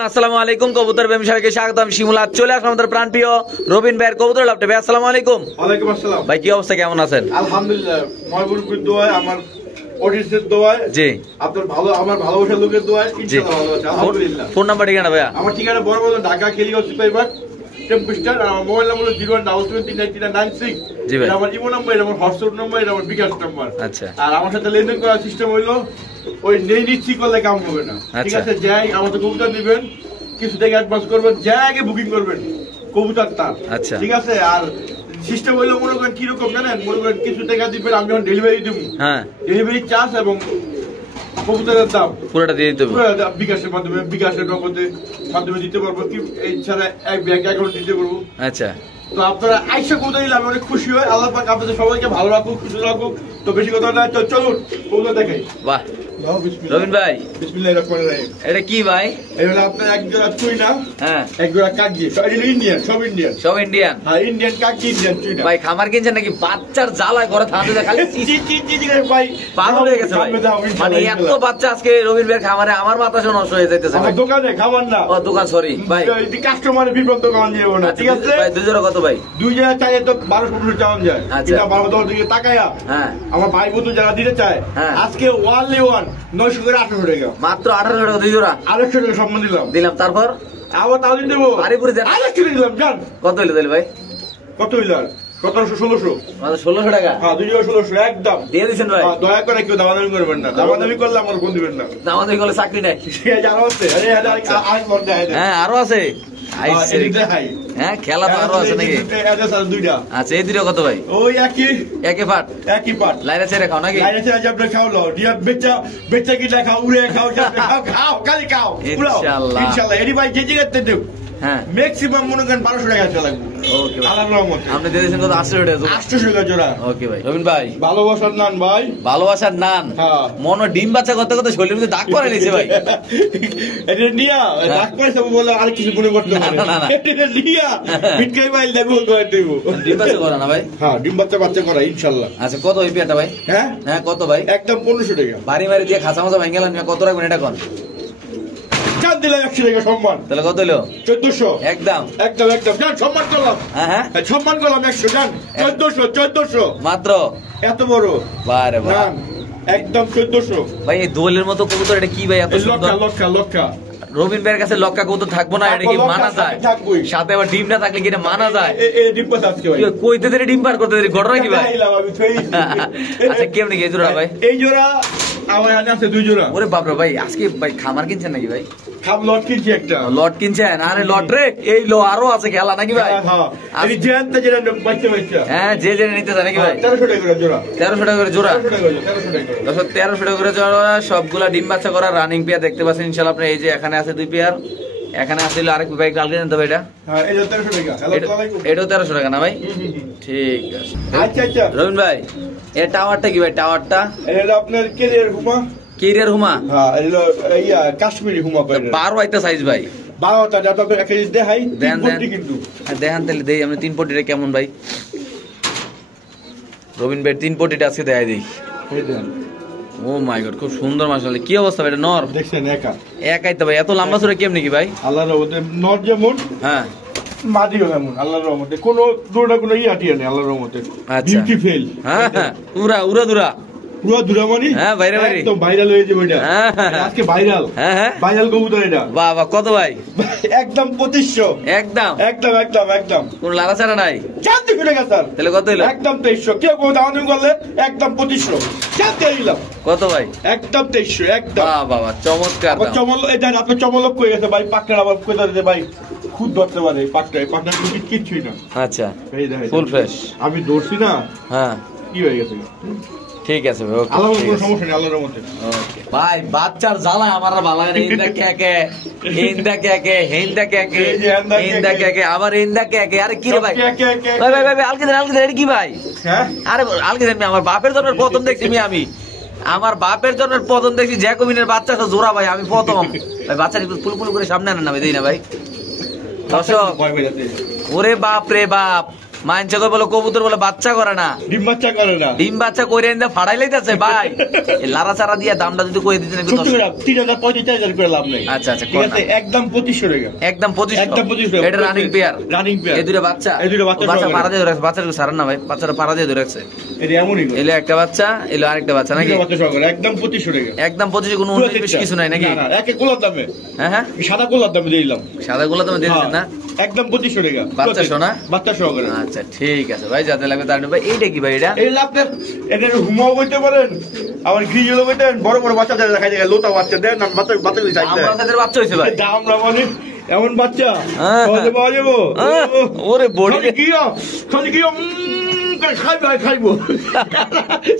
আসসালামু আলাইকুম কবুতর ব্যবসায়ীকে স্বাগতম। শিমুলা চলে আসলাম আমাদের প্রাণপ্রিয় রবিন ভাইয়ের কবুতর লাভটা। ভাই আসসালামু আলাইকুম। ওয়ালাইকুম আসসালাম ভাই কি অবস্থা, কেমন আছেন? আলহামদুলিল্লাহ, ময়মনসিংহের দোয়ায়, আমার অডিয়েন্সের দোয়ায়, জি আপনার ভালো, আমার ভালোবাসার লোকের দোয়ায় ইনশাআল্লাহ ভালো আছে আলহামদুলিল্লাহ। ফোন নাম্বার ঠিকানা ভাইয়া? আমার ঠিকানা বড় ঢাকা খেলিগঞ্জ সুপারবাগ টেম্পল স্টার। আমার মোবাইল নাম্বার হলো 01723393996। জি ভাই। এটা আমার ইমো নাম্বার, এটা আমার হোয়াটসঅ্যাপ নাম্বার, এটা আমার বিকাশ নাম্বার। আচ্ছা। আর আমার সাথে লেনদেন করার সিস্টেম হইলো ওই নেই নিচ্ছি করলে কাম হবে না, ঠিক আছে? যাই আমাদের কবুতর দিবেন, কিছু টাকা অ্যাডভান্স করবেন, যাই আগে বুকিং করবেন কবুতর তার, আচ্ছা ঠিক আছে? আর সিস্টেম হইলো মনে করেন কিরকম জানেন, মনে করেন কিছু টাকা দিবেন, আমি যখন ডেলিভারি দেবো, হ্যাঁ ডেলিভারি চার্জ এবং কবুতরের দাম পুরোটা দিয়ে দিতে হবে। বিকাশের মাধ্যমে, বিকাশের নগদের মাধ্যমে দিতে পারবো, কি এছাড়া এক ব্যাংক অ্যাকাউন্ট দিতে পারবো। আচ্ছা, তো আপনারা আইসা কবুতর নিলে আমি অনেক খুশি হই। আল্লাহ পাক আপনাদের সবাইকে ভালো রাখুক, খুশি রাখুক। তো বেশি কথা না, তো চলুন কবুতর দেখাই। বাহ রবিন ভাই, বিসমিল্লাহির রহমানির রহিম। এটা কি ভাই? এই হলো আপনার এক জোড়া চুইনা, হ্যাঁ এক জোড়া কাকজি, ইন্ডিয়ান, সব ইন্ডিয়ান। সব ইন্ডিয়ান? হ্যাঁ, ইন্ডিয়ান কাকজি, ইন্ডিয়ান চুইনা। ভাই খামার কিনছেন নাকি? বাচ্চার জ্বালায় ঘরে থাকতে খালি ভাই পাগল হয়ে গেছে ভাই। মানে এত বাচ্চা আজকে রবিন ভাইয়ের খামারে, আমার মাথা নষ্ট হয়ে যাইতেছে ভাই। আমার দোকানে খাবার না, ও দোকান, সরি ভাই, কাস্টমারের বিপদ কমান যাবো না, ঠিক আছে? ভাই দুই জোড়া কত ভাই? দুই জায়গায় চাইলে তো 1200 চাওয়ান যায়। আচ্ছা। কিন্তু আমার দোকান থেকে তাকায়া হ্যাঁ আমার ভাই বন্ধু যারা দিতে চায়, হ্যাঁ। আজকে ওয়ানলি ওয়ান 900 করে 800 টাকা, মাত্র 1800 টাকা দুই জোড়া 800 টাকা সম্মান দিলাম। তারপর আবার তাহলে দেবো বাড়িপুরে দেন। 800 টাকা দিলাম। জান কত হইলো তাহলে ভাই? কত হইল? 1700 1600। মাত্র 1600 টাকা হ্যাঁ, 21600 একদম দিয়ে দিচ্ছেন ভাই। দয়া করে কেউ দামাদামি করবেন না, দামাদামি করলে আমার ফোন দিবেন না। আমাদের গলে চাকরি নাই। ঠিক আছে, আরো আছে। আরে আরেক মন দেয়। হ্যাঁ আরো আছে। হ্যাঁ খেলা তো আরো আছে নাকি? দুইটা আচ্ছা, এই দুটো কত ভাই? ওই একই পাট একই পাট। লাইনে ছেড়ে খাও নাকি? লাইনে ছেড়ে আপনি খাওলো, ডিয়া বেচা বেচা কিনা খাও, উড়ে খাও, খাও খাও, খালি খাও। ইনশাআল্লাহ ইনশাআল্লাহ। এডি ভাই যে জায়গাতে দেব, হ্যাঁ ম্যাক্সিমাম মনে করেন 1200 টাকা চলে লাগবে। ওকে ভাই, আল্লাহর রহমতে আপনি দিয়ে দিয়েছেন কত? 800 টাকা। 800 টাকা জোড়া। ওকে ভাই। রবিন ভাই, ভালোবাসার নান ভাই, ভালোবাসার নান। হ্যাঁ, মনে ডিম বাচ্চা করতে করতে শরীরের মধ্যে দাগ পড়ে নিয়েছে ভাই। এটা নিয়া ডাক পয়সা বলে আর কিছু মনে করতে পারে না, না, না। এটা নিয়া বিটকাই বাইল দেবো, করে দেব। ডিম বাচ্চা করে না ভাই? হ্যাঁ, ডিম বাচ্চা বাচ্চা করা ইনশাআল্লাহ। আচ্ছা, কত ওই পেয়ারটা ভাই? হ্যাঁ হ্যাঁ কত ভাই? একদম 1500 টাকা। বাড়ি মারি দিয়ে খাঁচা মাছা ভেঙে গেলাম, কত রাখবেন এটা কোন? চার দিলাম 100 টাকা সম্মান। তাহলে কত হইলো? 1400 একদম একদম একদম। জান সম্মান করলাম, হ্যাঁ হ্যাঁ সম্মান করলাম 100। জান 1400 মাত্র। এত বড় বারে বাহ জান, একদম 1400 ভাই। এই দোলের মতো কবুতর, এটা কি ভাই এত সুন্দর? লক্ষা লক্ষা লক্ষা। রবিন ভাইয়ের কাছে লক্কা কবুতর থাকবো না? এটা কি মানা যায়? থাকবই। সাথে আবার ডিম না থাকলে কি এটা মানা যায়? এই ডিম পাস আজকে ভাই কইতে দেরি ডিম পার করতে দেরি, ঘটনা কি ভাই? খাইলাম আমি, থই। আচ্ছা কেমনি কি এই জোড়া ভাই? এই জোড়া আমার হাতে আছে 2 জোড়া। ওরে বাপরে ভাই, আজকে ভাই খামার কিনছেন নাকি ভাই? খাম লট কিনছি একটা। লট কিনছেন? আরে লট রে, এই আরো আছে খেলা নাকি ভাই? হ্যাঁ, এই জেনটা যেটা বাচ্চা বাচ্চা। হ্যাঁ, যে যে নিতে চায় নাকি ভাই? 1300 টাকা করে জোড়া। 1300 টাকা করে জোড়া। 1300 টাকা করে। 1300 টাকা করে জোড়া, সবগুলা ডিম বাচ্চা করা রানিং পেয়ার দেখতে পাচ্ছেন ইনশাআল্লাহ। আপনি এই যে এখানে আছে 2 পেয়ার, এখানে আসলে আরেক ভাই কালকে জানতে হবে এটা। হ্যাঁ, এটা 1300 টাকা। আসসালামু আলাইকুম। এটাও 1300 টাকা না ভাই? ঠিক আছে। আচ্ছা আচ্ছা রবিন ভাই, এর টাওয়ারটা কি ভাই? টাওয়ারটা এটা হলো আপনার কেরিয়ার হুমা। কেরিয়ার হুমা? হ্যাঁ, এটা হলো কাশ্মীরি হুমা করে। 12 একটা সাইজ ভাই। 12টা যত করে একটা জিনিস দেখাই, দেন দেন কিন্তু দেখান তাহলে দেই। আপনি 3 পটিটা কেমন ভাই? রবিন ভাই 3 পটিটা আজকে দেখাই দেই। এই দেন। ও মাই গড, খুব সুন্দর মাশাআল্লাহ। কি অবস্থা ভাই? এটা নর? দেখছেন একা একাই তো ভাই, এত লম্বা চড়ে কেমনে কি ভাই? আল্লাহর রহমতে নর যেমন, হ্যাঁ মাদিও এমন আল্লাহর রহমতে। কোনো দৌড়া কোনো আটিয়া নেই আল্লাহর রহমতে। আচ্ছা। Beauty fail. হ্যাঁ হ্যাঁ, উড়া দুরা। পুরো দুরামানি। হ্যাঁ, ভাইরাল একদম ভাইরাল হয়ে যাবে এটা। হ্যাঁ, হ্যাঁ। আজকে ভাইরাল। হ্যাঁ হ্যাঁ, ভাইরাল কবুতর এটা। বাহ বাহ। কত ভাই? একদম 2500। একদম একদম একদম একদম। কোন লাড়াচাড়া নাই? 400 টাকা স্যার। তাহলে কত হইলো? একদম 2300। কেউ কোনো দাম করলে একদম 2500। চারটে দিলাম। কত ভাই? একদম 2300 একদম। বাহ বাহ বাহ, চমৎকার আবার দাম। চমল, এটা আপনার চমলক হয়ে গেছে ভাই। পাকড়া আবার কোথা থেকে ভাই খুদ ধরতে পারে পাকড়ায়, পাকড়া কিছুই না। আচ্ছা, এই দেখেন ফুল ফ্রেশ। আমি ধরছি না, হ্যাঁ কি হয়ে গেছে। ঠিক আছে ভাই, ওকে। আল্লাহর কোনো সমস্যা নেই, আল্লাহর রহমতে। ওকে ভাই, বাচ্চার জ্বালায় আমার আর ভালো লাগে না। ইন্দা কেকে হিন্দা কেকে হিন্দা কেকে এই যে হিন্দা কেকে। হিন্দা কেকে আবার হিন্দা কেকে। আরে কি রে ভাই? কে কে কে ভাই ভাই ভাই, আলকে দেন এটা কি ভাই? হ্যাঁ, আরে আলকে দেন, আমার বাপের জন্মের প্রথম দেখছি আমি। আমার বাপের জন্মের প্রথম দেখছি জ্যাকোবিনের বাচ্চা তো জোড়া ভাই, আমি প্রথম। ভাই বাচ্চা একটু ফুল ফুল করে সামনে আনেন না ভাই, দেই না ভাই। দর্শক, ভয় পেয়ে যাচ্ছে। ওরে বাপ রে বাপ, মানছে কই বলে কবুতর বলে বাচ্চা করে না, ডিম বাচ্চা করে না। ডিম বাচ্চা কইরে এনে ফাড়াই লাইতাছে ভাই। এই লারা চারা দিয়ে দামটা যদি কই দিতেন একটু। 3,000 করে লাভ নেই। আচ্ছা আচ্ছা, ঠিক আছে, একদম 2500 টাকা। একদম 2500। একদম 2500। এটা রানিং পেয়ার। Running pair. এই দুটো বাচ্চা। এই দুটো বাচ্চা বাচ্চা পাড়া দিয়ে ধরে রাখছে, বাচ্চাটা ছাড়েন না ভাই, বাচ্চাটা পাড়া দিয়ে ধরে রাখছে। এটা এমনই করে। এলো একটা বাচ্চা, এলো আরেকটা বাচ্চা নাকি? বাচ্চা সহকারে একদম 2500 টাকা। একদম 25, কোনো 19 কিছু নাই নাকি? না না, একে গোলার দামে। হ্যাঁ হ্যাঁ, সাদা গোলার দামে দিলাম। সাদা গুলো তুমি দিয়ে দিচ্ছেন না? একদম 2500 টাকা। বাচ্চা সোনা? বাচ্চা সহকারে। আচ্ছা ঠিক আছে ভাই, যাতে লাগবে তার ভাই। এইটা কি ভাই? এটা এই আপনার এটা হুমাও করতে পারেন, আবার গ্রিজেলও করতে পারেন। বড় বড় বাচ্চা দেখা যায়, লোতা বাচ্চা দেন না, বাচ্চা বাচ্চাগুলি চাইতে আমরা তাদের বাচ্চা হইছে ভাই। আমরা মানে এমন বাচ্চা হ্যাঁ, সহজে পাওয়া যাবো। ওরে বড়ি কি খাইবো খাইবো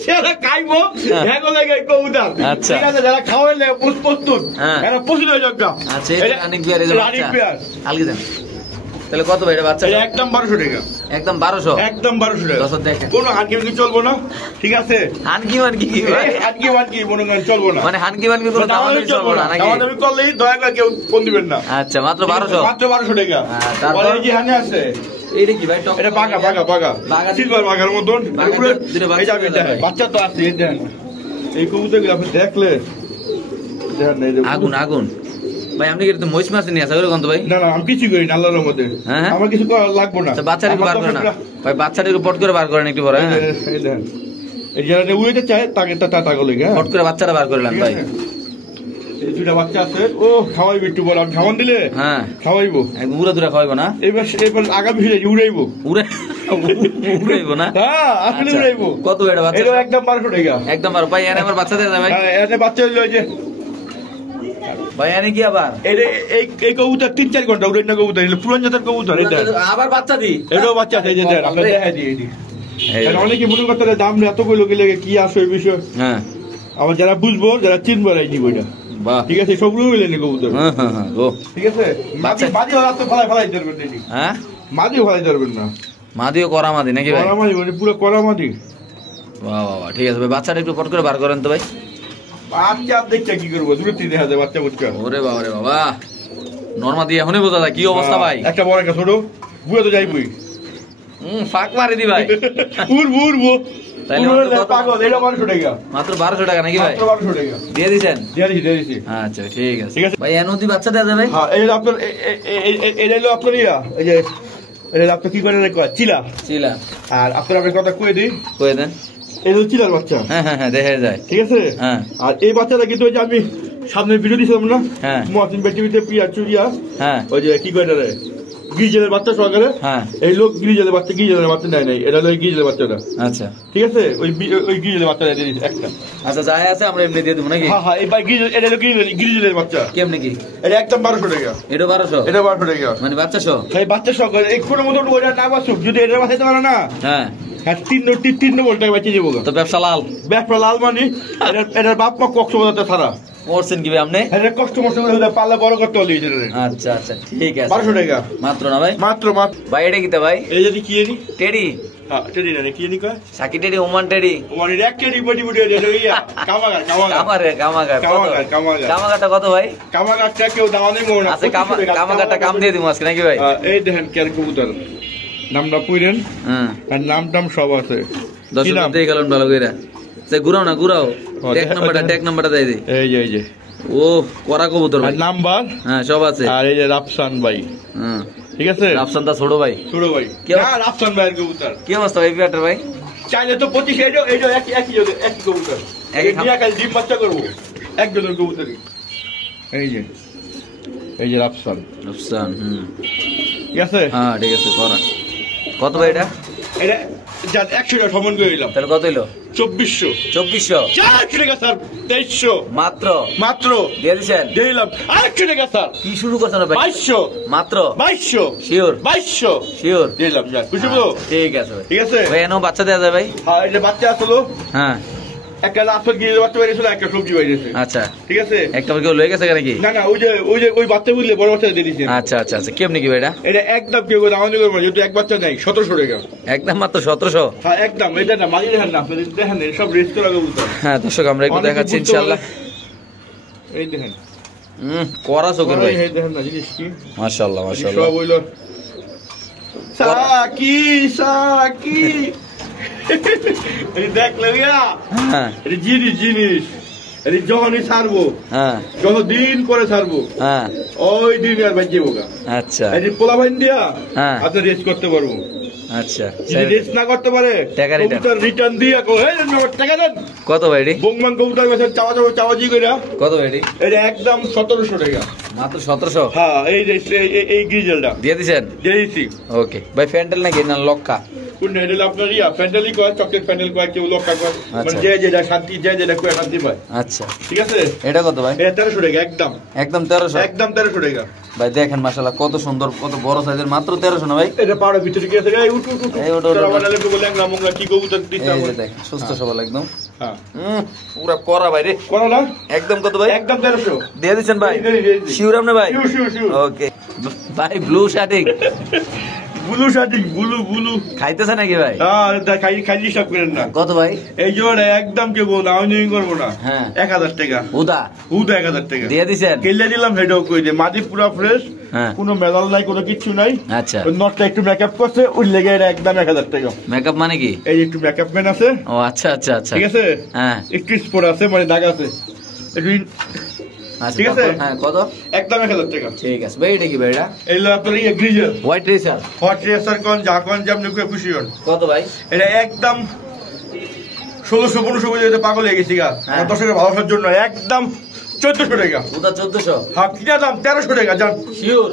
সেটা খাইবো ভেগো লাগে কবুতর। আচ্ছা। ঠিক আছে, যারা খাওয়াইলে প্রস্তুত, হ্যাঁ। এরা প্রস্তুত হয়ে যাক। আচ্ছা, এটা রানিং পেয়ার, এই যে রানিং বাচ্চা পেয়ার। আলগি দেন। তাহলে কত ভাই এটা বাচ্চা? এটা একদম 1200 টাকা। একদম 1200। একদম 1200 টাকা। দশ দেখেন, কোনো হানকি চলবো না। ঠিক আছে, হানকি মানকি কি ভাই? হানকি মনে করেন চলবো না। মানে হানকি মানকি কোনো দাম নেই, চলবো না নাকি? দামাদামি করলেই দয়া করে কেউ ফোন দিবেন না। আচ্ছা, মাত্র 1200। মাত্র 1200 টাকা। তারপর? আর এই যে হানে আছে, এইটা কি ভাই? টক এটা বাঘা বাঘা। সিলভার বাঘার মতন। বাঘার উপরে দুটো বাচ্চা এই যে আমি আছে ভাই। বাচ্চা তো আছে, এই দেখেন। এই কবুতরগুলো আপনি দেখলে দেখেন না, এই যে আগুন আগুন ভাই। আপনি কি এটা মহিষ মাছ নিয়ে আসা কত ভাই? না না, আমি কিছু করি না আল্লাহর মধ্যে। হ্যাঁ, হ্যাঁ। আমার কিছু করা লাগবে না। আচ্ছা, বাচ্চাটা একটু বার করে না ভাই, বাচ্চাটা একটু পট করে বার করেন একটু বড়। হ্যাঁ, এই দেখেন, এই যারা উড়তে চায় তাকে তাগলে পট করে বাচ্চাটা বার করলেন ভাই। এই দুটা বাচ্চা আছে, ও খাওয়াইবো একটু বল, আমি খাওয়ান দিলে হ্যাঁ, খাওয়াইবো। একদম উড়া দুরা খাওয়াইবো না? এবার আগামী ফিরে উড়াইবো। উড়াইবো না? হ্যাঁ, আসলে আচ্ছা, উড়াইবো। কত এটা বাচ্চা? এটা একদম 1200 টাকা। একদম আর ভাই এনে আমার বাচ্চা দিয়ে দেয় ভাই। হ্যাঁ, এনে বাচ্চা হইলো যে ভাই এনে কি আবার? এই কবুতর 3-4 ঘন্টা উড়ে না, কবুতর এগুলো পুরান জাতের কবুতর। এটা আবার বাচ্চা দি? এটাও বাচ্চা আছে, এই যে দেন, আপনার দেখা দিই। কারণ অনেকে মনে করতে পারে দাম এত কইলো গেলে কি আসে এই বিষয়। হ্যাঁ, আবার যারা বুঝবো, যারা চিনবো এরাই নিব এটা। বাহ, ঠিক আছে, সবগুলো মিলে নি কবুতর। হ্যাঁ হ্যাঁ হ্যাঁ, গো। ঠিক আছে, মাদি হলে তো ফলাই ধরবেন নাকি? হ্যাঁ, মাদি ফলাই ধরবেন না। মাদিও করা মাদি নাকি ভাই? করা মাদি মানে পুরো করা মাদি। বাহ বাহ, ঠিক আছে ভাই, বাচ্চাটা একটু পট করে বার করেন তো ভাই। বাচ্চা দেখতে কি করবো, দূরে থেকে দেখা যায় বাচ্চা বুচ্চা। ওরে বাবা রে বাবা, নরমা দিয়ে এখনই বোঝা যায় কি অবস্থা ভাই। একটা বড় একটা ছোট বুয়ে তো যাইবই। ফাঁক মারি দি ভাই। উড়বো তাইলে পাগল। এটা 1200 টাকা। মাত্র 1200 টাকা নাকি ভাই? মাত্র 1200 টাকা দিয়ে দিছেন? দিয়ে দিছি। আচ্ছা ঠিক আছে। ঠিক আছে ভাই এনদি বাচ্চা দেওয়া যাবে? হ্যাঁ, এই হলো আপনার এটা হলো আপনার ইয়া, এই যে এটা হলো আপনার কি করে চিলা। চিলা? আর আপনার কথা কয়ে দিই, কয়ে দেন। এই হলো চিলার বাচ্চা। হ্যাঁ হ্যাঁ হ্যাঁ, দেখা যায়। ঠিক আছে। হ্যাঁ, আর এই বাচ্চাটা কিন্তু ওই যে আমি সামনে ভিডিও দিয়েছিলাম না, হ্যাঁ মহাসিন বেটিভিতে প্রিয়া চুরিয়া, হ্যাঁ ওই যে কি করে রে গিজেলের বাচ্চা সহকারে। হ্যাঁ, এই লোক গিজেলের বাচ্চা নাই, এটা হলো গিজেলের বাচ্চাটা। আচ্ছা ঠিক আছে, ওই গিজেলের বাচ্চাটা দিয়ে দিচ্ছি একটা। আচ্ছা, যাই আছে আমরা এমনি দিয়ে দেবো নাকি? হ্যাঁ হ্যাঁ, এই এটা হলো গিজেলের বাচ্চা। কেমনি কি? এটা একদম 1200 টাকা। এটা 1200? এটা 1200 টাকা মানে বাচ্চা সহ? এই বাচ্চা সহকারে এই কোনো মতো ওইটা না বাসুক, যদি এটা বাঁচাতে পারে না, হ্যাঁ, 3 টাকা বাঁচিয়ে যাবো। তো ব্যবসা লাল। ব্যাপার লাল মানে এটার বাপ মা কক্সবাজার ছাড়া। করছেন কি ভাই আপনি? এটা কষ্ট মষ্ট করে পাল্লা বড় করতে হলে আচ্ছা আচ্ছা, ঠিক আছে। 1200 টাকা মাত্র না ভাই? মাত্র। ভাই এটা কিতা ভাই? এই যদি কি জানি টেডি? হ্যাঁ, টেডি না, কি জানি কয় সাকি টেডি, ওমান টেডি? মানে এক টেডি বডি ইয়া কামাগার কামাগারটা কত ভাই? কামাগারটা কেউ দাম নেই মনে আছে। কামাগারটা কাম দিয়ে দিব আজকে নাকি ভাই? এই দেখেন কেয়ার কবুতর নামটা পুইরেন, হ্যাঁ, আর নাম সব আছে। দর্শক দেখে গেলেন ভালো করে। ঘুরাও না, ঘুরাও। টেক নাম্বারটা দেয় দি। এই যে ও করা কবুতর ভাই, নাম্বার হ্যাঁ সব আছে। আর এই যে রাফসান ভাই। হ্যাঁ, ঠিক আছে, রাফসান দা ছোট ভাই। ছোট ভাই রাফসান ভাইয়ের কবুতর। কি অবস্থা ভাই পিয়াটার ভাই? চাইলে তো 25 এইটা একই কবুতর। ডিম বাচ্চা করবো একজনের কবুতরই। এই যে রাফসান। ঠিক আছে, হ্যাঁ ঠিক আছে, করা কত ভাই এটা? এটা 100 টাকা সমান করে দিলাম। তাহলে কত হইলো? 2400। 2400? 400 টাকা স্যার। 2300 মাত্র দিয়ে দিচ্ছেন? দিয়ে দিলাম। 800 টাকা স্যার। কি শুরু করছেন ভাই? 2200 মাত্র? 2200 শিওর? 2200 শিওর দিয়ে দিলাম। বুঝছো? ঠিক আছে ভাই। ঠিক আছে ভাই এনো বাচ্চা দেওয়া যায় ভাই? হ্যাঁ, এটা বাচ্চা আসলো। হ্যাঁ, একটা লাফের গিয়ে বাচ্চা বেরিয়েছিল, একটা সবজি বেরিয়েছে। আচ্ছা, ঠিক আছে। একটা কেউ লয়ে গেছে নাকি? না না, ওই বাচ্চা বুঝলে বড় বাচ্চা দিয়ে দিচ্ছে। আচ্ছা আচ্ছা আচ্ছা, কেমনি কি ভাই এটা? এটা একদম কেউ আমাদের করবো, যেহেতু এক বাচ্চা নেই। 1700 টাকা একদম মাত্র 1700? হ্যাঁ একদম। এটা না মাঝে দেখেন না, আপনাদের দেখেন সব রেস্ট করা কবুতর। হ্যাঁ দর্শক, আমরা একটু দেখাচ্ছি ইনশাআল্লাহ। এই দেখেন করা চোখের ভাই, দেখেন না জিনিস কি, মাশাআল্লাহ সব হইলো সাকি সাকি এই দেখ লাগিয়া হ্যাঁ এই জিনিস এই যখনই ছাড়বো হ্যাঁ যতদিন করে ছাড়বো হ্যাঁ ওই দিন আর বাজে বোকা আচ্ছা এই পোলা ভাইন দিয়া হ্যাঁ। আপনি রেস্ট করতে পারবো। আচ্ছা যদি রেস্ট না করতে পারে টাকা return। কবুতর রিটার্ন দিয়া কো এই টাকা দেন। কত ভাই এটি? বংমান কবুতর বেচে চাওয়াজি কইরা কত ভাই এটি? এটা একদম 1700 টাকা। মাত্র 1700 হ্যাঁ এই যে এই গ্রিজেলটা দিয়ে দিছেন? দিয়ে দিছি। ওকে ভাই ফ্যান্ডেল নাকি না লক্কা? কোন হেডেল আপনার প্যান্ডেলই কয় চকলেট প্যান্ডেল কয় কেউ লক্কা কয় মানে আচ্ছা। যে যেটা শান্তি যে যেটা কয় শান্তি পায়। আচ্ছা ঠিক আছে এটা কত ভাই? এটা 1300 টাকা একদম একদম 1300? একদম 1300 টাকা। ভাই দেখেন মাশাআল্লাহ কত সুন্দর কত বড় সাইজের, মাত্র 1300 না ভাই? এটা পাড়ার ভিতরে কি আছে এই উঠ এই উঠ, উঠ, তোরা উঠ। বানালে তো বলে আমরা কি কবুতর দিতে এই হবে। যে দেখেন সুস্থ সবল একদম। হ্যাঁ পুরা করা ভাই রে। কোন না একদম কত ভাই? একদম 1300 দিয়ে দিছেন ভাই? দিয়ে দিছি। শিওর আপনি ভাই? শিওর ওকে ভাই ব্লু শার্টিং ব্লু শার্টিং ব্লু খাইতেছে নাকি ভাই? হ্যাঁ খাইলি সব করেন না। কত ভাই? এই জোড়া একদম কেউ বল আমি করবো না। হ্যাঁ। 1000 টাকা উদা 1000 টাকা দিয়ে দিছেন? কেলে দিলাম হেডও কই দে মাটি পুরো ফ্রেশ হ্যাঁ। কোনো মেলাল নাই কোনো কিছু নাই। আচ্ছা ওই নটটা একটু মেকআপ করছে ওই লেগে এটা একদম 1000 টাকা। মেকআপ মানে কি? এই একটু মেকআপ ম্যান আছে। ও আচ্ছা আচ্ছা আচ্ছা ঠিক আছে হ্যাঁ একটু স্পট আছে মানে দাগ আছে একটু আচ্ছা ঠিক আছে? তারপর? হ্যাঁ কত? একদম 1000 টাকা। ঠিক আছে ভাই এটা কি ভাই? এটা এই হলো আপনার এই grizzle white racer hot racer কোন যা কোন যেমন খুশি হন। কত ভাই? এটা একদম 1600-1500 বলে পাগল হয়ে গেছি গা হ্যাঁ। আমার দর্শকের ভালোবাসার জন্য একদম 1400 টাকা। উদা 1400? হ্যাঁ কিনা দাম 1300 টাকা জান শিওর?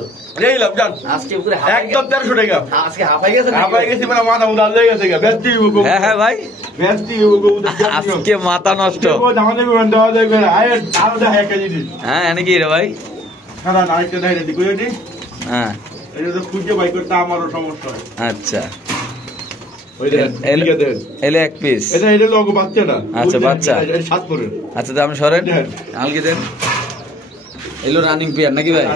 এই লাভ জান আজকে পুরো হাফাই একদম 1300 টাকা। আজকে হাফাই গেছে নাকি? আবার গেছি মানে মাথা মুদা লেগে গেছে গা ব্যস্তি হবো হ্যাঁ হ্যাঁ ভাই ব্যস্তি হবো আজকে মাথা নষ্ট। আমাদের দেওয়া দেখবে আরে আরো দেখা একটা জিনিস হ্যাঁ এনে কি রে ভাই? না আরেকটা দেখা দিই কই হ্যাঁ এটা তো খুঁজে বাই করতে আমারও সমস্যা হয়। আচ্ছা ওই দেখেন এদিকে দেখেন এলে এক পিস। এটা লোগো বাচ্চা না। আচ্ছা, বাচ্চা। এটা 7 করে আচ্ছা তো আপনি সরেন দেন। আলগে দেন। এলো রানিং পেয়ার নাকি ভাই?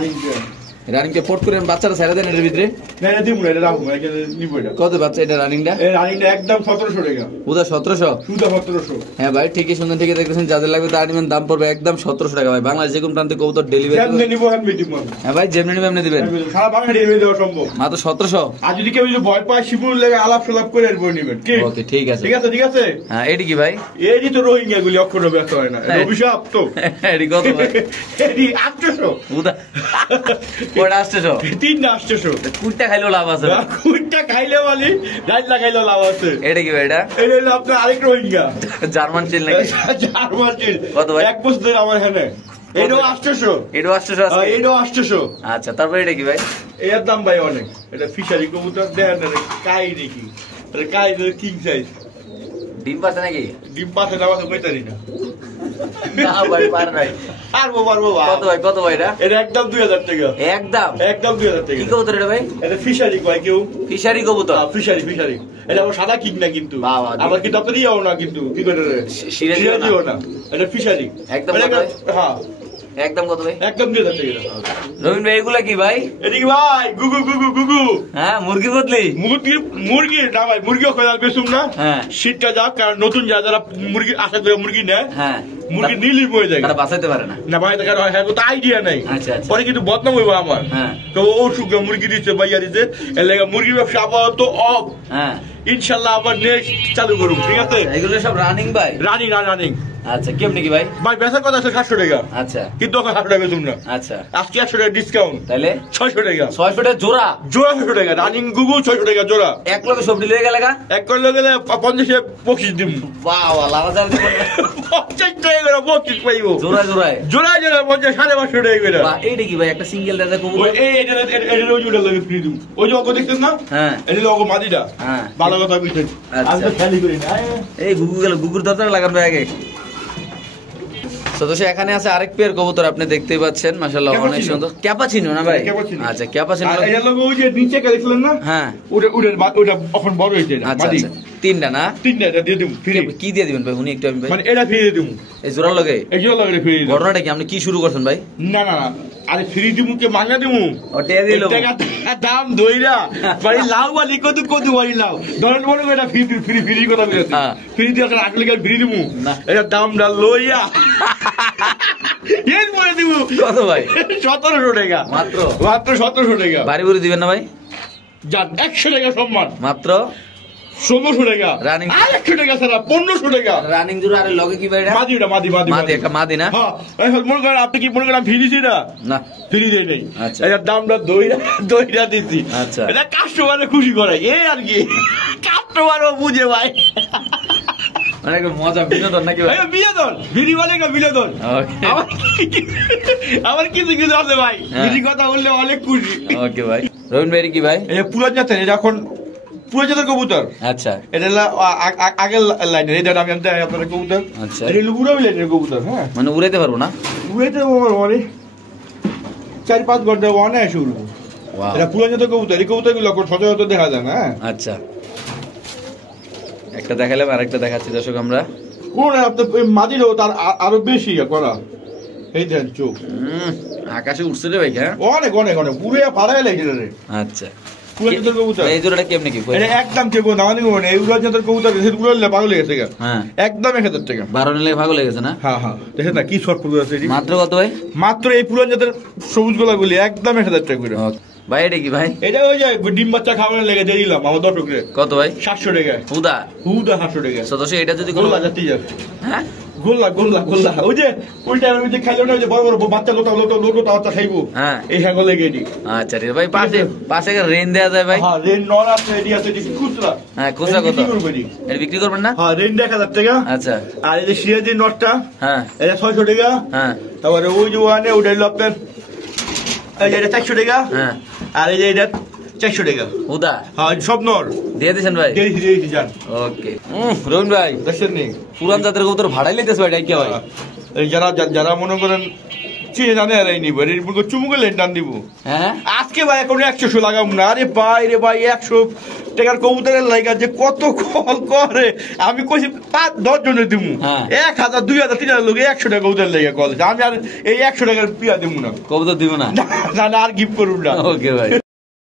রানিং কে পোর্ট করে বাচ্চারা ছেড়ে দেন এর ভিতরে। না এটা দিব না এটা রাখবো এখানে নিব এটা। কত বাচ্চা এটা রানিংটা? এই রানিংটা একদম 1700 টাকা। উদা 1700? শুধু 1700। হ্যাঁ ভাই ঠিকই শুনছেন ঠিকই দেখতেছেন, যাদের লাগবে তার নিবেন, দাম পড়বে একদম 1700 টাকা ভাই। বাংলাদেশ যে কোন প্রান্তে কবুতর ডেলিভারি কেমনে নিব আমি দিব। হ্যাঁ ভাই যেমনি নিবেন এমনি দিবেন। সারা বাংলা ডেলিভারি দেওয়া সম্ভব। মাত্র 1700? আর যদি কেউ যদি ভয় পায় শিপুর লেগে আলাপ সালাপ করে এরপর নিবেন কি? ওকে ঠিক আছে ঠিক আছে ঠিক আছে। হ্যাঁ এটি কি ভাই? এরই তো রোহিঙ্গা গুলি অক্ষর ব্যস্ত হয় না হ্যাঁ। অভিশাপ তো। এটি কত ভাই? এরই 800। উদা কয়টা আসছে? 3টা 800। কুইটা খাইলেও লাভ আছে ভাই। কুইটা খাইলে বলি রাইলা খাইলে লাভ আছে। এটা কি ভাই? এটা এটা হলো আপনার আরেক রোহিঙ্গা জার্মান চিল নাকি? জার্মান চিল। কত ভাই? 1 বছর ধরে আমার এখানে এটাও 800। এটাও আসছে আজকে? এটাও 800। আচ্ছা তারপর এটা কি ভাই? এর দাম ভাই অনেক। এটা ফিশারি কবুতর দেখেন না কাই দেখি কাই কিং সাইজ ডিম পাচ্ছে নাকি? ডিম পাশে নামা তো কইতারি না। না ভাই পারে নাই। পারবো কত ভাই? কত ভাই এটা? এটা একদম 2000 টাকা। একদম? একদম 2000 কি টাকা। কবুতর এটা ভাই? এটা ফিশারি কয় কেউ ফিশারি কবুতর? ফিশারি এটা আবার সাদা কিং না কিন্তু বাহ, বাহ। আবার কিন্তু আপনার ইয়েও না কিন্তু কি করে সিরাজিও না? না এটা ফিশারি একদম এটা কত ভাই? হ্যাঁ একদম কত ভাই? একদম 2000 টাকা। রবিন ভাই এগুলা কি ভাই? এটা কি ভাই গুগু হ্যাঁ মুরগি বদলি? মুরগি না ভাই মুরগিও খোঁজা বেসুম না। হ্যাঁ। শীতটা যাক কারণ নতুন যারা মুরগি আশা করে মুরগি নেয় হ্যাঁ মুরগি নিলি বয়ে যায় তারা বাঁচাইতে পারে না। না ভাই দেখার হ্যাঁ তো আইডিয়া নাই। আচ্ছা, আচ্ছা। পরে কিন্তু বদনাম হইব আমার। হ্যাঁ। তো ও সুগা মুরগি দিচ্ছে ভাইয়া দিচ্ছে এর লাগে মুরগির ব্যবসা আপাতত অফ। হ্যাঁ ইনশাল্লাহ আবার নেক্সট চালু করুন ঠিক আছে। এগুলো সব রানিং ভাই? রানিং আচ্ছা কেমনি কি ভাই? ভাই বেচার কথা আছে 700 টাকা আচ্ছা কিন্তু ওখানে 700 টাকা বেচুন না। আচ্ছা আজকে 100 টাকা ডিসকাউন্ট তাহলে 600 টাকা 600 টাকা জোড়া? জোড়া 600 টাকা রানিং গুগু 600 টাকা জোড়া। এক লগে সব ডিলে গেলে গা? এক করলে গেলে 50 বকশিস দিব। বাহ বাহ লাভ আছে 50 টাকা করে বকশিস পাইবো জোড়ায় জোড়ায়? জোড়া 50 550 টাকা করে। বাহ এইটা কি ভাই? একটা সিঙ্গেল দাদা ওই কবুতর? এটা ওই জোড়া লাগে ফ্রি দিব। ওই যে অঙ্ক দেখছেন না? হ্যাঁ এটা অঙ্ক মাদিটা। হ্যাঁ। ভালো কথা বুঝছেন। আচ্ছা। আমি তো খেয়ালই করি না। এই গুগুর দরজা লাগান ভাই আগে। তো এখানে আছে আরেক পেয়ার কবুতর আপনি দেখতেই পাচ্ছেন মাশাআল্লাহ অনেক ক্যাপাচিনো। সুন্দর। ক্যাপাচিনো না ভাই? ক্যাপাচিনো। আচ্ছা ক্যাপাচিনো। আর এটা লোক ওই যে নিচে দেখলেন না? হ্যাঁ ওটা এখন বড় হয়েছে এটা, আচ্ছা মাদি। আচ্ছা তিনটা না? 3টা এটা দিয়ে দিব ফ্রি। কি দিয়ে দিবেন ভাই? উনি একটু আমি ভাই মানে এটা ফ্রি দিয়ে দিব। এই জোড়ার লগে এই জোড়া লাগে ফ্রি দিব। ঘটনাটা কি? আপনি কি শুরু করছেন ভাই? না আরে ফ্রি দিব কে মাঙ্গা দিব? ও টিয়া দিল? টাকা দাম দইরা বাড়ি লাউ বালি কত বাড়ি লাউ ধরেন মনে করে এটা ফ্রি কথা বলেছে। হ্যাঁ। ফ্রি দিয়ে আসলে আগে ফ্রি দিব না। এটা দামটা লইয়া এর পরে দিব কত ভাই? 1700 টাকা মাত্র? মাত্র 1700 টাকা। বাড়ি বুড়ি দিবেন না ভাই? যান 100 টাকা সম্মান, মাত্র 1600 টাকা Running. আর 100 টাকা ছাড়া 1500 টাকা। রানিং জোড়া আর লগে কি ভাই এটা? মাদি ওটা, মাদি মাদি মাদি, একটা মাদি না? হ্যাঁ এখন মনে করেন আপনি কি মনে করেন আমি ফ্রি দিছি না? না ফ্রি দেই নাই, আচ্ছা। এটার দামটা দইরা দিছি। আচ্ছা। এটা কাস্টমারে খুশি করে এই আর কি, কাস্টমারও বুঝে ভাই। মানে একটা মজা বিনোদন নাকি ভাই? এই বিনোদন, ফ্রি বলে না বিনোদন। ওকে আমার কিছু কিছু আছে ভাই, হ্যাঁ। ফ্রি কথা বললে অনেক খুশি। ওকে ভাই। রবিন ভাই কি ভাই? এই পুরো জাতের, এটা এখন পুরো জাতের কবুতর। আচ্ছা এটা আগের লাইনের, এই আমি আপনার কবুতর। আচ্ছা। এটা উড়াবি লাইনের কবুতর। হ্যাঁ মানে উড়াইতে পারবো না? উড়াইতে মানে 4-5 ঘন্টা অনায়াসে উড়বো। Wow. এটা পুরো জাতের কবুতর, এই কবুতর গুলো সচরাচর দেখা যায় না। হ্যাঁ আচ্ছা একটা দেখালাম, আরেকটা দেখাচ্ছি দর্শক আমরা। কোন আপনার মাদিরও তার আরো বেশি করা। এই দেন চোখ আকাশে উঠছে রে ভাই। হ্যাঁ অনেক অনেক অনেক পুরো ফাড়াই লাগে রে। আচ্ছা পুরো জাতের কবুতর। এই জোড়াটা কেমনে কি? এটা একদম কেউ দামানি করবে না, এই উড়া জাতের কবুতর উড়ালে পাগল লেগেছে গা। হ্যাঁ একদম 1000 টাকা। 12 নিলে ভাগ লেগেছে না? হ্যাঁ হ্যাঁ দেখেন না কি শর্ট পুরো আছে এটি। মাত্র কত ভাই? মাত্র এই পুরান জাতের সবুজ গোলা গুলি একদম 1000 টাকা করে। Okay. ভাই এটা কি ভাই? এটা ওই যে ডিম বাচ্চা খাওয়ানোর লেগে দিয়ে দিলাম আমার দর্শকরে। কত ভাই? 700 টাকা। হুদা হুদা 700 টাকা। তো দর্শক এটা যদি কোনো গোল্লা জাতি যাবে। হ্যাঁ গোল্লা গোল্লা গোল্লা ওই যে ওইটা ওই যে খাইলো না, ওই যে বড় বড় বাচ্চা লোটা লোটা লোটা বাচ্চা খাইবো। হ্যাঁ এই হ্যাঁ গোলে গেডি। আচ্ছা ঠিক আছে ভাই। পাশে পাশে রেন দেয়া যায় ভাই? হ্যাঁ রেন নর আছে, এডি আছে, এডি খুচরা। হ্যাঁ খুচরা কত? কি করবে এডি? এটা বিক্রি করবেন না? হ্যাঁ রেন 1000 টাকা। আচ্ছা আর এই যে সিরাজি নটটা, হ্যাঁ এটা 600 টাকা। হ্যাঁ তারপরে ওই যে ওয়ানে ওটা হলো আপনার এই যে এটা 400 টাকা। হ্যাঁ আর এই যে এটা 400 টাকা। হুদা হ্যাঁ সব নর দিয়ে দিয়েছেন ভাই? দিয়েছি যান। ওকে রবিন ভাই দেখছেন নি পুরান জাতের কবুতর ভাড়াই লিতেছে ভাই ডাইকা ভাই। এই যারা যারা মনে করেন চিনে জানে আর এই নিব এর চুমুকে লেন টান দিব। হ্যাঁ আজকে ভাই এখন 100 লাগাম না। আরে ভাই রে ভাই 100 টাকার কবুতরের লাইগা যে কত কল করে, আমি কইছি 5-10 জনের দিব। হ্যাঁ। 1000 2000 3000 লোক 100 টাকা কবুতর লাইগা কল, আমি আর এই 100 টাকার পিয়া দিব না। কবুতর দিব না? না না আর গিফট করুন না। ওকে ভাই।